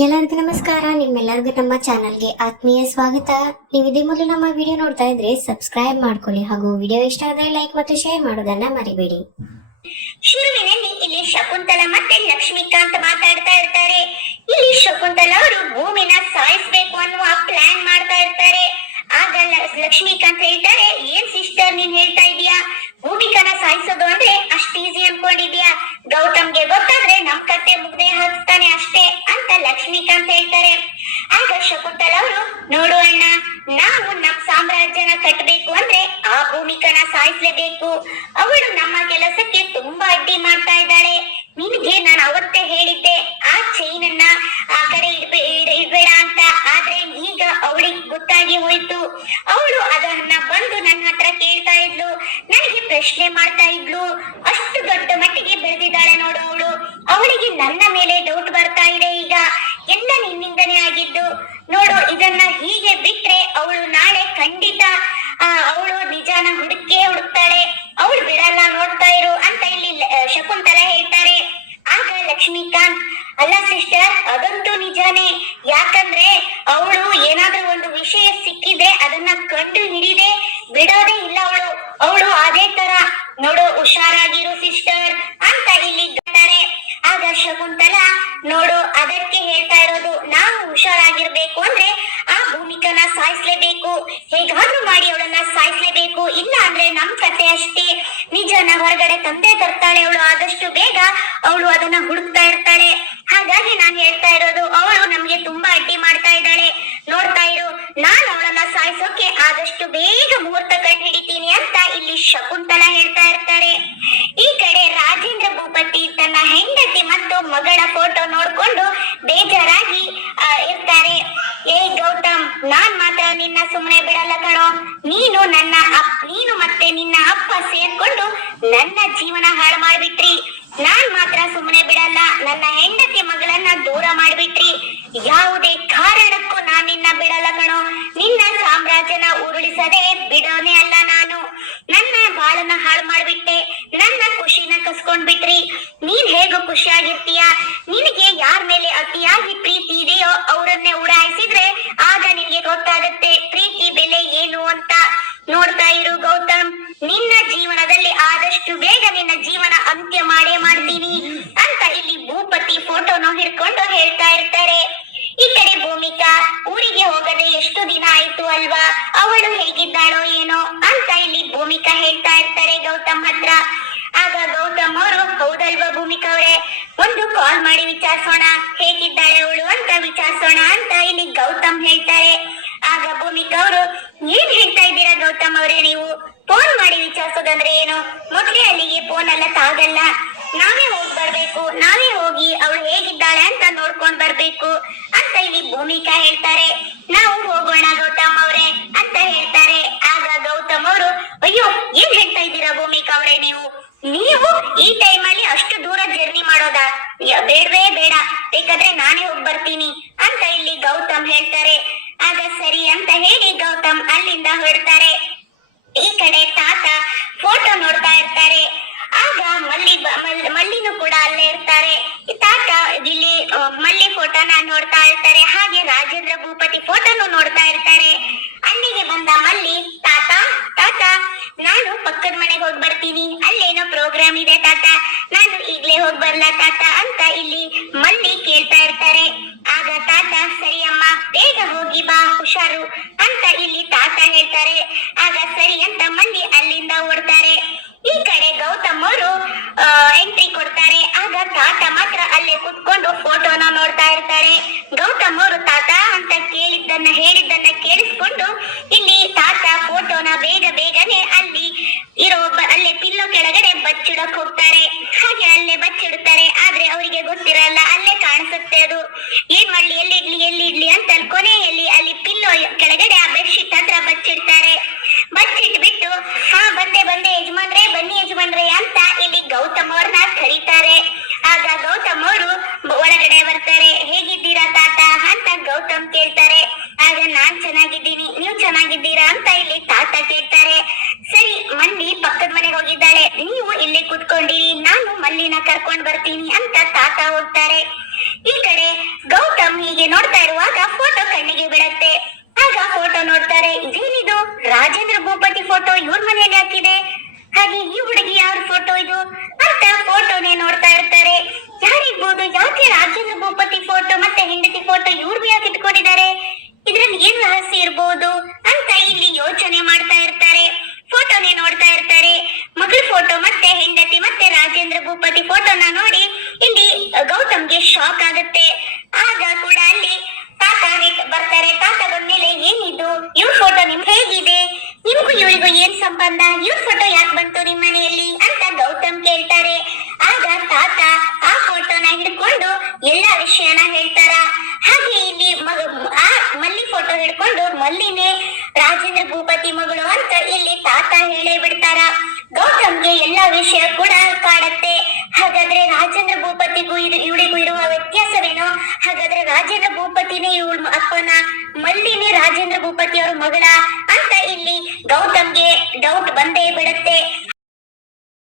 ಎಲ್ಲರಿಗೂ ನಮಸ್ಕಾರ. ನಿಮ್ಮೆಲ್ಲರಿಗೂ ನಮ್ಮ ಚಾನಲ್ಗೆ ಆತ್ಮೀಯ ಸ್ವಾಗತ. ನೀವು ಇದೇ ಮೊದಲು ನಮ್ಮ ವಿಡಿಯೋ ನೋಡ್ತಾ ಇದ್ರೆ ಸಬ್ಸ್ಕ್ರೈಬ್ ಮಾಡ್ಕೊಳ್ಳಿ ಹಾಗೂ ವಿಡಿಯೋ ಇಷ್ಟ ಆದರೆ ಲೈಕ್ ಮತ್ತು ಶೇರ್ ಮಾಡೋದನ್ನ ಮರಿಬೇಡಿ. ಶುರುವಿನಲ್ಲಿ ಇಲ್ಲಿ ಶಕುಂತಲ ಮತ್ತೆ ಲಕ್ಷ್ಮೀಕಾಂತ್ ಮಾತಾಡ್ತಾ ಇರ್ತಾರೆ. ಇಲ್ಲಿ ಶಕುಂತಲ ಅವರು ಭೂಮಿನ ಸಾಯಿಸ್ಬೇಕು ಅನ್ನುವ ಪ್ಲಾನ್ ಮಾಡ್ತಾ ಇರ್ತಾರೆ. ಆಗ ಲಕ್ಷ್ಮೀಕಾಂತ್ ಹೇಳ್ತಾರೆ, ಏನ್ ಸಿಸ್ಟರ್ ನೀನ್ ಹೇಳ್ತಾ ಇದೀಯಾ ಭೂಮಿಕನ ಸಾಯಿಸೋದು ಅಂದ್ರೆ ಅಷ್ಟ್ ಈಸಿ ಅನ್ಕೊಂಡಿದ್ಯಾ ಗೌತಮ್ಗೆ ಗೊತ್ತಾದ್ರೆ ನಮ್ ಕತೆ ಮುಗ್ದೆ ಹಾಕ್ತಾನೆ ಅಷ್ಟೇ. ಲಕ್ಷ್ಮೀಕಾಂತ್ ಹೇಳ್ತಾರೆ. ಆಗ ಶಕುಂತಲ ಅವರು, ನೋಡು ಅಣ್ಣ, ನಾವು ನಮ್ಮ ಸಾಮ್ರಾಜ್ಯನ ಕಟ್ಟಬೇಕು ಅಂದ್ರೆ ಆ ಭೂಮಿಕನ ಸಾಯಿಸ್ಲೇಬೇಕು. ಅವಳು ನಮ್ಮ ಕೆಲಸಕ್ಕೆ ತುಂಬಾ ಅಡ್ಡಿ ಮಾಡ್ತಾ ಇದ್ದಾಳೆ. ನಿನಗೆ ನಾನು ಅವತ್ತೇ ಹೇಳಿದ್ದೆ, ಆ ಚೈನ್ ಅನ್ನ ಆ ಕಡೆ ಇಡ್ಬೇ- ಇಡ್- ಇಡ್ಬೇಡ ಅಂತ. ಆದ್ರೆ ಈಗ ಅವಳಿಗೆ ಗೊತ್ತಾಗಿ ಹೋಯ್ತು. ಅವಳು ಅದನ್ನ ಬಂದು ನನ್ನ ಹತ್ರ ಕೇಳ್ತಾ ಇದ್ಲು. ನನಗೆ ಪ್ರಶ್ನೆ ಮಾಡ್ತಾ ಇದ್ಲು. ಅಷ್ಟು ದೊಡ್ಡ ಮಟ್ಟಿಗೆ ಬೆಳೆದಿದ್ದಾಳೆ ನೋಡು ಅವಳು. ಅವಳಿಗೆ ನನ್ನ ಮೇಲೆ ಡೌಟ್ ಬರ್ತಾ ಎಲ್ಲ ನಿನ್ನಿಂದನೇ ಆಗಿದ್ದು. ನೋಡು, ಇದನ್ನ ಹೀಗೆ ಬಿಟ್ರೆ ಅವಳು ನಾಳೆ ಖಂಡಿತ ಅವಳು ನಿಜಾನ ಹುಡುಕೇ ಹುಡುಕ್ತಾಳೆ. ಅವಳು ಬಿಡಲ್ಲ ನೋಡ್ತಾ ಇರು ಅಂತ ಇಲ್ಲಿ ಶಕುಂತಲ ಹೇಳ್ತಾರೆ. ಆಗ ಲಕ್ಷ್ಮೀಕಾಂತ್, ಅಲ್ಲ ಸಿಸ್ಟರ್, ಅದಂತೂ ನಿಜಾನೇ. ಯಾಕಂದ್ರೆ ಅವಳು ಏನಾದ್ರೂ ಒಂದು ವಿಷಯ ಸಿಕ್ಕಿದ್ರೆ ಅದನ್ನ ಕಂಡು ಹಿಡಿದೆ ಬಿಡೋದೇ ಇಲ್ಲ ಅವಳು. ಅವಳು ಅದೇ ತರ, ನೋಡು, ಹುಷಾರಾಗಿರು ಸಿಸ್ಟರ್ ಅಂತ ಇಲ್ಲಿ ಆಗ ಶಕುಂತಲ, ನೋಡು ಅದಕ್ಕೆ ಹೇಳ್ತಾ ಇರೋದು ನಾವು ಹುಷಾರಾಗಿರ್ಬೇಕು ಅಂದ್ರೆ ಆ ಭೂಮಿಕನ ಸಾಯಿಸ್ಲೇಬೇಕು ಹೇಗಾದ್ರೂ ಮಾಡಿ ಅವಳನ್ನ ಸಾಯಿಸ್ಲೇಬೇಕು ಇಲ್ಲ ಅಂದ್ರೆ ನಮ್ ಕತೆ ಅಷ್ಟೇ ನಿಜನ ಹೊರಗಡೆ ತಂದೆ ತರ್ತಾಳೆ ಅವಳು ಆದಷ್ಟು ಬೇಗ ಅವಳು ಅದನ್ನ ಹುಡುಕ್ತಾ ಇರ್ತಾಳೆ. ಹಾಗಾಗಿ ನಾನ್ ಹೇಳ್ತಾ ಇರೋದು ಅವಳು ನಮ್ಗೆ ತುಂಬಾ ಅಡ್ಡಿ ಮಾಡ್ತಾ ಇದ್ದಾಳೆ ನೋಡ್ತಾ ಇರು ನಾನು ಅವಳನ್ನ ಸಾಯಿಸೋಕೆ ಆದಷ್ಟು ಬೇಗ ಮುಹೂರ್ತ ಕಂಡು ಹಿಡಿತೀನಿ ಅಂತ ಇಲ್ಲಿ ಶಕುಂತಲ ಹೇಳ್ತಾ ಇರ್ತಾರೆ ಈ ಕಡೆ ರಾಜೇಂದ್ರ ಭೂಪತಿ ತನ್ನ ಹೆಂಡತಿ ಮತ್ತು ಮಗಳ ಫೋಟೋ ನೋಡ್ಕೊಂಡು ಬೇಜಾರಾಗಿ ಆ, ಇರ್ತಾರೆ ಏ ಗೌತಮ್ ನಾನ್ ಮಾತ್ರ ನಿನ್ನ ಸುಮ್ಮನೆ ಬಿಡಲ್ಲ ಕಣೋ ನೀನು ನನ್ನ ಅಪ್ ನೀನು ಮತ್ತೆ ನಿನ್ನ ಅಪ್ಪ ಸೇರ್ಕೊಂಡು ನನ್ನ ಜೀವನ ಹಾಳು ಮಾಡ್ಬಿಟ್ರಿ. ನಾನ್ ಮಾತ್ರ ಸುಮ್ಮನೆ ಬಿಡಲ್ಲ, ನನ್ನ ಹೆಂಡತಿ ಮಗಳನ್ನ ದೂರ ಮಾಡ್ಬಿಟ್ರಿ. ಯಾವುದೇ ಕಾರಣಕ್ಕೂ ನಾನ್ ನಿನ್ನ ಬಿಡಲ್ಲ ಕಣೋ. ನಿನ್ನ ಸಾಮ್ರಾಜ್ಯನ ಉರುಳಿಸದೆ ಬಿಡೋನೇ ಅಲ್ಲ ನಾನು. ನನ್ನ ಬಾಳನ್ನ ಹಾಳು ಮಾಡ್ಬಿಟ್ಟೆ, ನನ್ನ ಖುಷಿನ ಕಸ್ಕೊಂಡ್ ಬಿಟ್ರಿ ನೀನ್ ಹೇಗೋ ಖುಷಿಯಾಗಿರ್ತೀಯ? ನಿನಗೆ ಯಾರ ಮೇಲೆ ಅತಿಯಾಗಿ ಪ್ರೀತಿ ಹತ್ರ ಆಗ ಗೌತಮ್ ಅವರು, ಹೌದಲ್ವಾ ಭೂಮಿಕಾ ಅವರೇ ಒಂದು ಕಾಲ್ ಮಾಡಿ ವಿಚಾರಿಸೋಣ. ಹೇಗಿದ್ದಾಳೆ ಅವಳು ಅಂತ ವಿಚಾರಿಸೋಣ ಅಂತ ಇಲ್ಲಿ ಗೌತಮ್ ಹೇಳ್ತಾರೆ. ಆಗ ಭೂಮಿಕಾ ಅವರು ಏನ್ ಹೇಳ್ತಾ ಇದ್ದೀರಾ ಗೌತಮ್ ಅವರೇ ನೀವು? ಫೋನ್ ಮಾಡಿ ವಿಚಾರಿಸೋದಂದ್ರೆ ಏನು? ಮೊದ್ಲೇ ಅಲ್ಲಿಗೆ ಫೋನ್ ಅಲ್ಲ ತಾಗಲ್ಲ. ನಾವೇ ಹೋಗಿ ಬರ್ಬೇಕು. ನಾವೇ ಹೋಗಿ ಅವಳು ಹೇಗಿದ್ದಾಳೆ ಅಂತ ನೋಡ್ಕೊಂಡ್ ಬರ್ಬೇಕು. ಅಂತ ಇಲ್ಲಿ ಭೂಮಿಕಾ ಹೇಳ್ತಾರೆ. ನಾವು ನೀವು ನೀವು ಈ ಟೈಮ್ ಅಲ್ಲಿ ಅಷ್ಟು ದೂರ ಜರ್ನಿ ಮಾಡೋದಾ? ಬೇಡವೇ ಬೇಡ. ಬೇಕಾದ್ರೆ ನಾನೇ ಹೋಗಿ ಬರ್ತೀನಿ ಅಂತ ಇಲ್ಲಿ ಗೌತಮ್ ಹೇಳ್ತಾರೆ. ಆಗ ಸರಿ ಅಂತ ಹೇಳಿ ಗೌತಮ್ ಅಲ್ಲಿಂದ ಹೊರಡ್ತಾರೆ. ಈ ಕಡೆ ತಾತ ಫೋಟೋ ನೋಡ್ತಾ ಇರ್ತಾರೆ. ಆಗ ಮಲ್ಲಿ ಮಲ್ಲಿನೂ ಕೂಡ ಅಲ್ಲೇ ಇರ್ತಾರೆ. ತಾತ ಇಲ್ಲಿ ಮಲ್ಲಿ ಫೋಟೋನ ನೋಡ್ತಾ ಇರ್ತಾರೆ. ಹಾಗೆ ರಾಜೇಂದ್ರ ಭೂಪತಿ ಫೋಟೋನು ನೋಡ್ತಾ ಇರ್ತಾರೆ. ಅಲ್ಲಿಗೆ ಬಂದ ಮಲ್ಲಿ, ತಾತ ತಾತ ನಾನು ಪಕ್ಕದ ಮನೆಗೆ ಹೋಗಿ ಬರ್ತೀನಿ ಅಲ್ಲೇನೋ ಪ್ರೋಗ್ರಾಮ್ ಇದೆ ತಾತ. ನಾನು ಈಗ್ಲೇ ಹೋಗಿ ಬರ್ಲಾ ತಾತ ಅಂತ ಇಲ್ಲಿ ಮಲ್ಲಿ ಕೇಳ್ತಾ ಇರ್ತಾರೆ. ಆಗ ತಾತ ಸರಿ ಅಮ್ಮ ಬೇಗ ಹೋಗಿ ಬಾ ಹುಷಾರು ಅಂತ ಇಲ್ಲಿ ತಾತ ಹೇಳ್ತಾರೆ ಆಗ ಸರಿ ಅಂತ ಮಲ್ಲಿ ಅಲ್ಲಿಂದ ಓಡ್ತಾರೆ ಈ ಕಡೆ ಗೌತಮ್ ಅವರು ಎಂಟ್ರಿ ಕೊಡ್ತಾರೆ ಆಗ ತಾತ ಮಾತ್ರ ಅಲ್ಲೇ ಕುತ್ಕೊಂಡು ಫೋಟೋನ ನೋಡ್ತಾ ಇರ್ತಾರೆ ಗೌತಮ್ ಅವರು ತಾತ ಅಂತ ಕೇಳಿದ್ದನ್ನ ಹೇಳಿದ್ದನ್ನ ಕೇಳಿಸ್ಕೊಂಡು ಇಲ್ಲಿ ತಾತ ಫೋಟೋನ ಬೇಗ ಬೇಗನೆ ಅಲ್ಲಿ ಇರೋ ಬ- ಅಲ್ಲೇ ಪಿಲ್ಲೋ ಕೆಳಗಡೆ ಬಚ್ಚಿಡಕ್ ಹೋಗ್ತಾರೆ ಅಲ್ಲೇ ಆದ್ರೆ ಅವರಿಗೆ ಗೊತ್ತಿರಲ್ಲ, ಅಲ್ಲೇ ಕಾಣಿಸುತ್ತೆ ಅದು. ಏನ್ ಮಾಡ್ಲಿ ಎಲ್ಲಿ ಇಡ್ಲಿ ಎಲ್ಲಿ ಇಡ್ಲಿ ಅಂತ ಕೊನೆಯಲ್ಲಿ ಅಲ್ಲಿ ಪಿಲ್ಲೋ ಕೆಳಗಡೆ ಆ ಬೆಡ್ಶೀಟ್ ಹತ್ರ ಬಚ್ಚಿಡ್ತಾರೆ. ಬಚ್ಚಿಟ್ಬಿಟ್ಟು ಹಾ, ಬಂದೆ ಬಂದೆ, ಯಜಮಾನ್ರೆ, ಬನ್ನಿ ಯಜಮಾನ್ರೆ ಅಂತ ಇಲ್ಲಿ ಗೌತಮ್ ಅವ್ರನ್ನ ಕರೀತಾರೆ. ಆಗ ಗೌತಮ್ ಅವರು ಒಳಗಡೆ ಬರ್ತಾರೆ. ಹೇಗಿದ್ದೀರಾ ತಾತ ಅಂತ ಗೌತಮ್ ಕೇಳ್ತಾರೆ. ಆಗ ನಾನ್ ಚೆನ್ನಾಗಿದ್ದೀನಿ, ನೀವು ಚೆನ್ನಾಗಿದ್ದೀರಾ ಅಂತ ಇಲ್ಲಿ ತಾತ ಕೇಳ್ತಾರೆ. ಸರಿ ಮಂದಿ ಪಕ್ಕದ ಮನೆಗೆ ಹೋಗಿದ್ದಾಳೆ. ನೀವು ಇಲ್ಲಿ ಕುತ್ಕೊಂಡಿರಿ ನಾನು ಮಲ್ಲಿನ ಕರ್ಕೊಂಡ್ ಬರ್ತೀನಿ ಅಂತ ತಾತ ಹೋಗ್ತಾರೆ. ಈ ಕಡೆ ಗೌತಮ್ ಹೀಗೆ ನೋಡ್ತಾ ಇರುವಾಗ ಫೋಟೋ ಕಣ್ಣಿಗೆ ಬೀಳತ್ತೆ. ಆಗ ಫೋಟೋ ನೋಡ್ತಾರೆ, ಇದೇನಿದು? ರಾಜೇಂದ್ರ ಭೂಪತಿ ಫೋಟೋ ಇವ್ರ ಮನೆಯಲ್ಲಿ ಹಾಕಿದೆ. ಹಾಗೆ ಈ ಹುಡುಗಿ ಯಾರ ಫೋಟೋ ಇದು ಅಂತ ಫೋಟೋನೇ ನೋಡ್ತಾ ಇರ್ತಾರೆ ಯಾರಿರ್ಬೋದು ಯಾಕೆ ರಾಜೇಂದ್ರ ಭೂಪತಿ ಫೋಟೋ ಮತ್ತೆ ಹೆಂಡತಿ ಫೋಟೋ ಇವ್ರು ಯಾಕೆ ಇಟ್ಕೊಂಡಿದ್ದಾರೆ ಇದ್ರಲ್ಲಿ ಏನ್ ರಹಸ್ಯ ಇರ್ಬೋದು ಅಂತ ಇಲ್ಲಿ ಯೋಚನೆ ಮಾಡ್ತಾ ಇರ್ತಾರೆ ಫೋಟೋನೇ ನೋಡ್ತಾ ಇರ್ತಾರೆ ಮಗಳ ಫೋಟೋ ಮತ್ತೆ ಹೆಂಡತಿ ಮತ್ತೆ ರಾಜೇಂದ್ರ ಭೂಪತಿ ಫೋಟೋನ ನೋಡಿ ಇಲ್ಲಿ ಗೌತಮ್ಗೆ ಶಾಕ್ ಆಗುತ್ತೆ ಆಗ ಕೂಡ ಅಲ್ಲಿ ತಾತ ರಿ- ಬರ್ತಾರೆ ತಾತ ಬಂದ್ಮೇಲೆ ಏನಿದು ಇವ್ರ ಫೋಟೋ ನಿಮ್ ಹೇಗಿದೆ ನಿಮ್ಗೂ ಇವರಿಗೂ ಸಂಬಂಧ ಇವ್ರ ಫೋಟೋ ಯಾಕೆ ಬಂತು ನಿಮ್ಮ ಮನೆಯಲ್ಲಿ? ಅಂತ ಗೌತಮ್ ಕೇಳ್ತಾರೆ. ಆಗ ತಾತ ಆ ಫೋಟೋನ ಹಿಡ್ಕೊಂಡು ಎಲ್ಲಾ ವಿಷಯನ ಹೇಳ್ತಾರ. ಹಾಗೆ ಇಲ್ಲಿ ಆ ಮಲ್ಲಿ ಫೋಟೋ ಹಿಡ್ಕೊಂಡು ಮಲ್ಲಿನೇ ರಾಜೇಂದ್ರ ಭೂಪತಿ ಮಗಳು ಅಂತ ಇಲ್ಲಿ ತಾತ ಹೇಳೇ ಬಿಡ್ತಾರ. ಗೌತಮ್ಗೆ ಎಲ್ಲಾ ವಿಷಯ ಕೂಡ ಕಾಡತ್ತೆ ಹಾಗಾದ್ರೆ ರಾಜೇಂದ್ರ ಭೂಪತಿಗೂ ಇದು ಇವಳಿಗೂ ಇರುವ ಹಾಗಾದ್ರೆ ರಾಜೇಂದ್ರ ಭೂಪತಿನೇ ಇವಳ ಅಪ್ಪನ? ಮಲ್ಲಿನೇ ರಾಜೇಂದ್ರ ಭೂಪತಿ ಅವರ ಮಗಳ? ಅಂತ ಇಲ್ಲಿ ಗೌತಮ್ಗೆ ಡೌಟ್ ಬಂದೇ ಬಿಡುತ್ತೆ.